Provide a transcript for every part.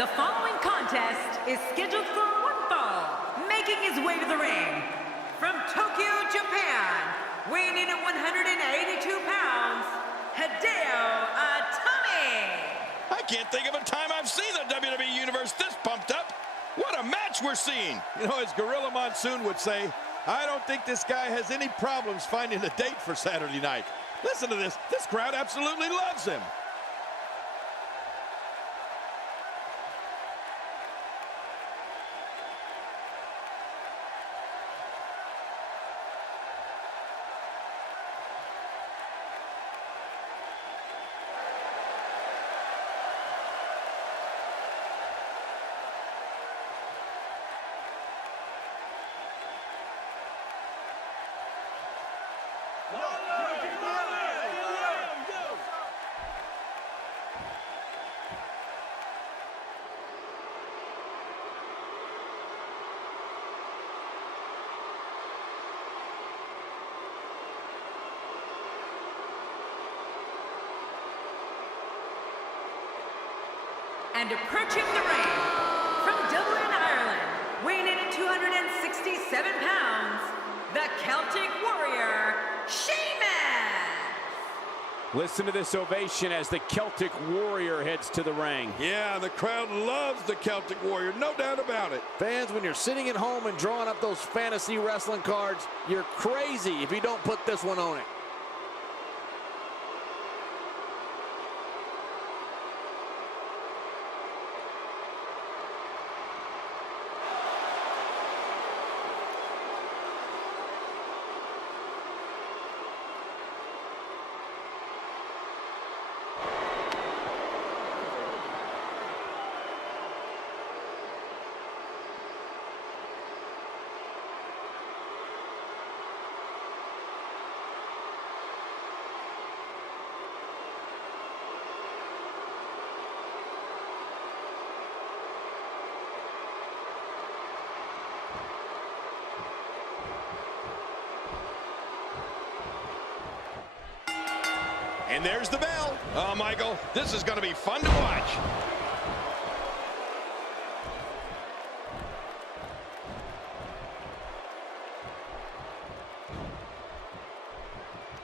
The following contest is scheduled for one fall, making his way to the ring. From Tokyo, Japan, weighing in at 182 pounds, Hideo Itami. I can't think of a time I've seen the WWE Universe this pumped up. What a match we're seeing. You know, as Gorilla Monsoon would say, I don't think this guy has any problems finding a date for Saturday night. Listen to this. This crowd absolutely loves him. And approaching the ring, from Dublin, Ireland, weighing in at 267 pounds, the Celtic Warrior, Sheamus! Listen to this ovation as the Celtic Warrior heads to the ring. Yeah, the crowd loves the Celtic Warrior, no doubt about it. Fans, when you're sitting at home and drawing up those fantasy wrestling cards, you're crazy if you don't put this one on it. And there's the bell. Oh, Michael, this is going to be fun to watch.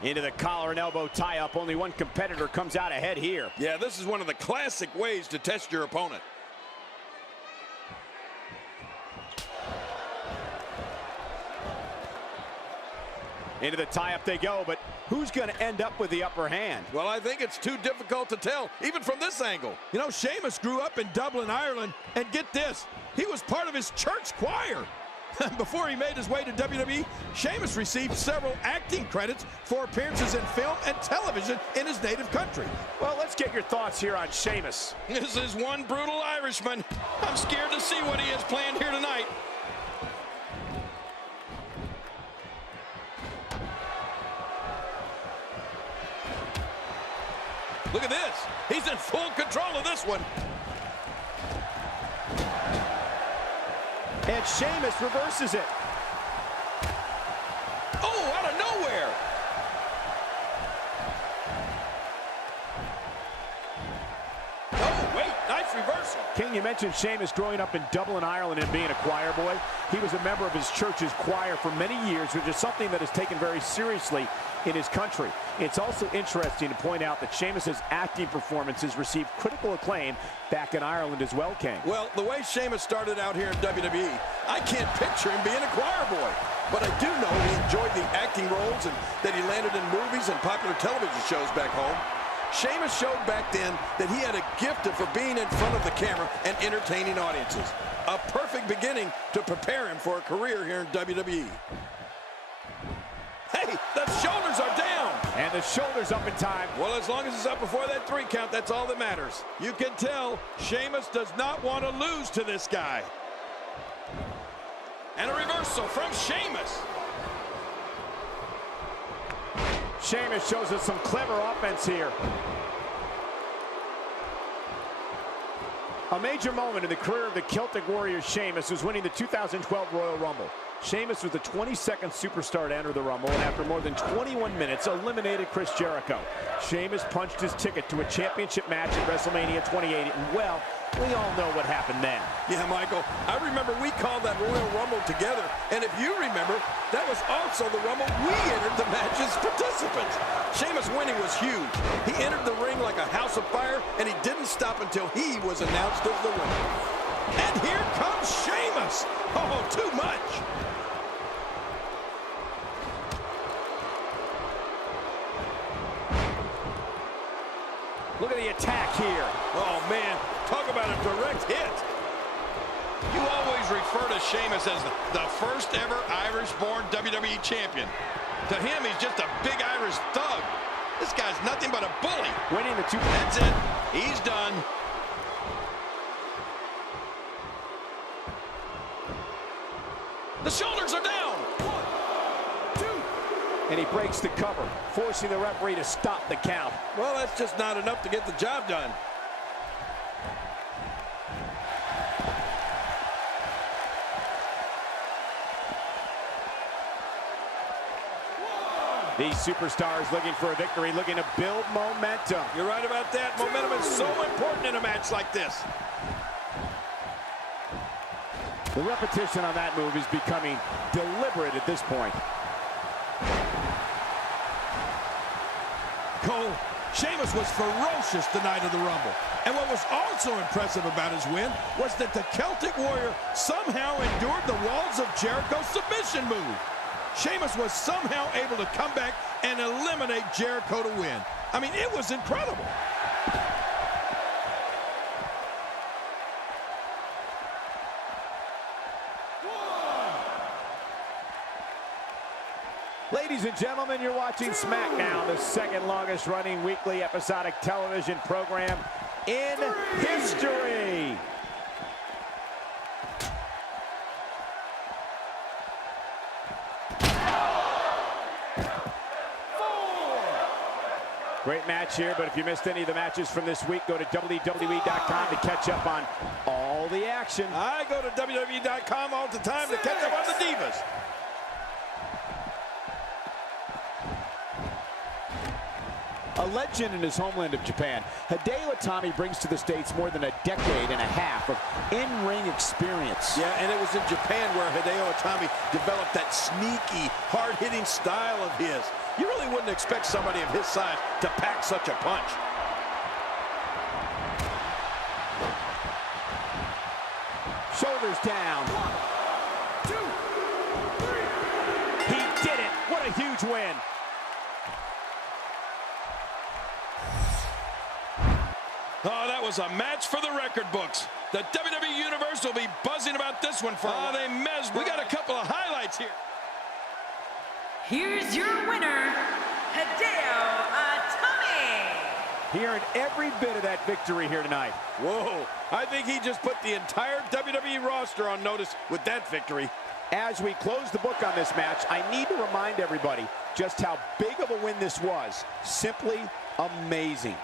Into the collar and elbow tie-up. Only one competitor comes out ahead here. Yeah, this is one of the classic ways to test your opponent. Into the tie-up they go, but who's going to end up with the upper hand? Well, I think it's too difficult to tell, even from this angle. You know, Sheamus grew up in Dublin, Ireland, and get this, he was part of his church choir. Before he made his way to WWE, Sheamus received several acting credits for appearances in film and television in his native country. Well, let's get your thoughts here on Sheamus. This is one brutal Irishman. I'm scared to see what he has planned here tonight. Look at this. He's in full control of this one. And Sheamus reverses it. Oh, out of nowhere. Oh, wait, nice reversal. King, you mentioned Sheamus growing up in Dublin, Ireland and being a choir boy. He was a member of his church's choir for many years, which is something that is taken very seriously in his country. It's also interesting to point out that Sheamus's acting performances received critical acclaim back in Ireland as well, King. Well, the way Sheamus started out here in WWE, I can't picture him being a choir boy. But I do know he enjoyed the acting roles and that he landed in movies and popular television shows back home. Sheamus showed back then that he had a gift for being in front of the camera and entertaining audiences. A perfect beginning to prepare him for a career here in WWE. Hey, the shoulders are down. And the shoulders up in time. Well, as long as it's up before that 3 count, that's all that matters. You can tell Sheamus does not want to lose to this guy. And a reversal from Sheamus. Sheamus shows us some clever offense here. A major moment in the career of the Celtic Warrior Sheamus was winning the 2012 Royal Rumble. Sheamus was the 22nd superstar to enter the Rumble, and after more than 21 minutes, eliminated Chris Jericho. Sheamus punched his ticket to a championship match at WrestleMania 28, and well, We all know what happened then. Yeah, Michael, I remember we called that Royal Rumble together, and if you remember, that was also the Rumble we entered the match as participants. Sheamus winning was huge. He entered the ring like a house of fire, and he didn't stop until he was announced as the winner. And here comes Sheamus. Oh, too much. Look at the attack here. Oh, man, talk about a direct hit. You always refer to Sheamus as the first ever Irish-born WWE champion. To him, he's just a big Irish thug. This guy's nothing but a bully. Winning the two. That's it. He's done. The shoulders are down. 1, 2. And he breaks the cover, forcing the referee to stop the count. Well, that's just not enough to get the job done. These superstars looking for a victory, looking to build momentum. You're right about that. Momentum is so important in a match like this. The repetition on that move is becoming deliberate at this point. Cole, Sheamus was ferocious the night of the Rumble. And what was also impressive about his win was that the Celtic Warrior somehow endured the Walls of Jericho submission move. Sheamus was somehow able to come back and eliminate Jericho to win. I mean, it was incredible. Ladies and gentlemen, you're watching SmackDown, the second longest running weekly episodic television program in history. Great match here, but if you missed any of the matches from this week, go to WWE.com to catch up on all the action. I go to WWE.com all the time to catch up on the Divas. A legend in his homeland of Japan, Hideo Itami brings to the States more than a decade and a half of in-ring experience. Yeah, and it was in Japan where Hideo Itami developed that sneaky, hard-hitting style of his. You really wouldn't expect somebody of his size to pack such a punch. Shoulders down. 1, 2, 3. He did it. What a huge win. Oh, that was a match for the record books. The WWE Universe will be buzzing about this one for a while. They mesmerized. We got a couple of highlights here. Here's your winner, Hideo Itami. Hearing every bit of that victory here tonight. Whoa, I think he just put the entire WWE roster on notice with that victory. As we close the book on this match, I need to remind everybody just how big of a win this was. Simply amazing.